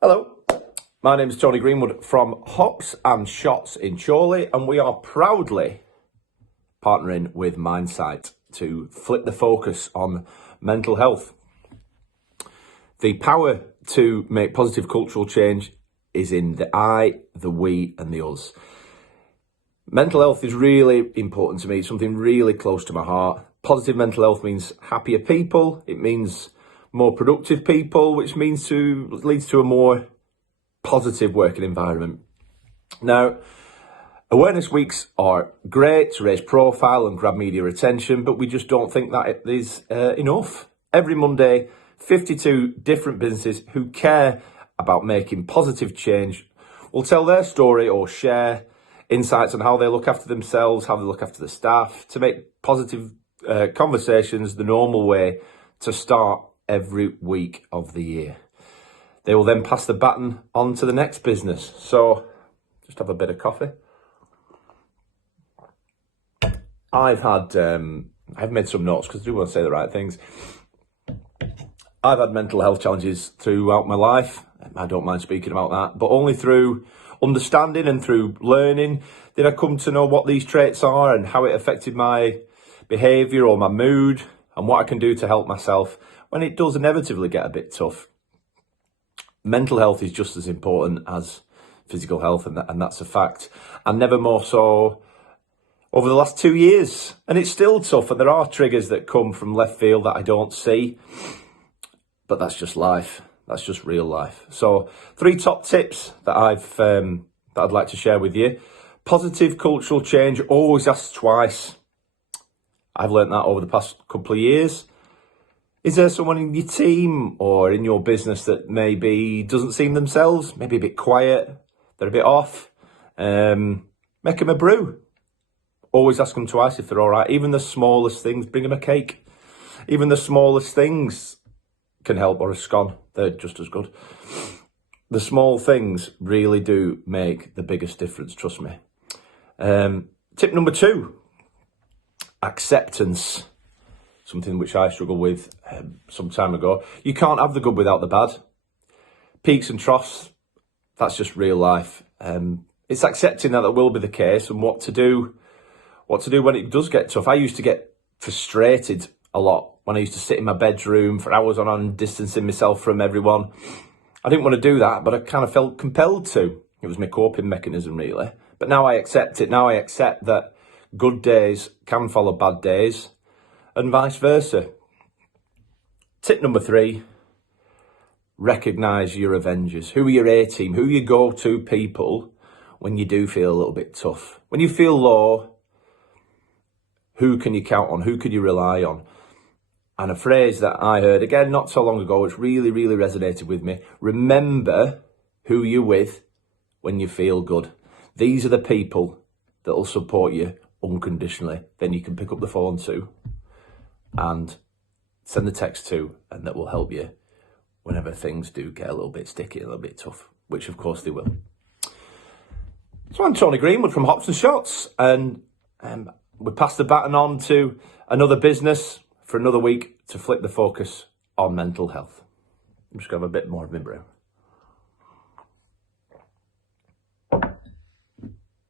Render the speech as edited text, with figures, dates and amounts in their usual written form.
Hello, my name is Tony Greenwood from Hops and Shots in Chorley, and we are proudly partnering with Mindsight to flip the focus on mental health. The power to make positive cultural change is in the I, the we, and the us. Mental health is really important to me, something really close to my heart. Positive mental health means happier people, it means more productive people, which leads to a more positive working environment. Now, awareness weeks are great to raise profile and grab media attention, but we just don't think that it is enough. Every Monday, 52 different businesses who care about making positive change will tell their story or share insights on how they look after themselves, how they look after the staff, to make positive conversations the normal way to start every week of the year. They will then pass the baton on to the next business. So just have a bit of coffee. I've made some notes because I do want to say the right things. I've had mental health challenges throughout my life. I don't mind speaking about that, but only through understanding and through learning did I come to know what these traits are and how it affected my behaviour or my mood and what I can do to help myself when it does inevitably get a bit tough. Mental health is just as important as physical health, and that's a fact, and never more so over the last 2 years. And it's still tough, and there are triggers that come from left field that I don't see, but that's just life. That's just real life. So 3 top tips that I'd like to share with you. Positive cultural change always asks twice. I've learned that over the past couple of years. Is there someone in your team or in your business that maybe doesn't seem themselves, maybe a bit quiet, they're a bit off? Make them a brew. Always ask them twice if they're all right. Even the smallest things, bring them a cake. Even the smallest things can help, or a scone, they're just as good. The small things really do make the biggest difference, trust me. Tip number 2, acceptance. Something which I struggled with some time ago. You can't have the good without the bad. Peaks and troughs, that's just real life. It's accepting that will be the case and what to do when it does get tough. I used to get frustrated a lot when I used to sit in my bedroom for hours on distancing myself from everyone. I didn't want to do that, but I kind of felt compelled to. It was my coping mechanism, really. But now I accept it. Now I accept that good days can follow bad days, and vice versa. Tip number 3, recognise your Avengers. Who are your A-team? Who are your go-to people when you do feel a little bit tough? When you feel low, who can you count on? Who can you rely on? And a phrase that I heard, again, not so long ago, which really, really resonated with me. Remember who you're with when you feel good. These are the people that will support you unconditionally. Then you can pick up the phone to and send the text to, and that will help you whenever things do get a little bit sticky, a little bit tough, which of course they will. So I'm Tony Greenwood from Hops and Shots, and we pass the baton on to another business for another week to flip the focus on mental health. I'm just going to have a bit more of my brew.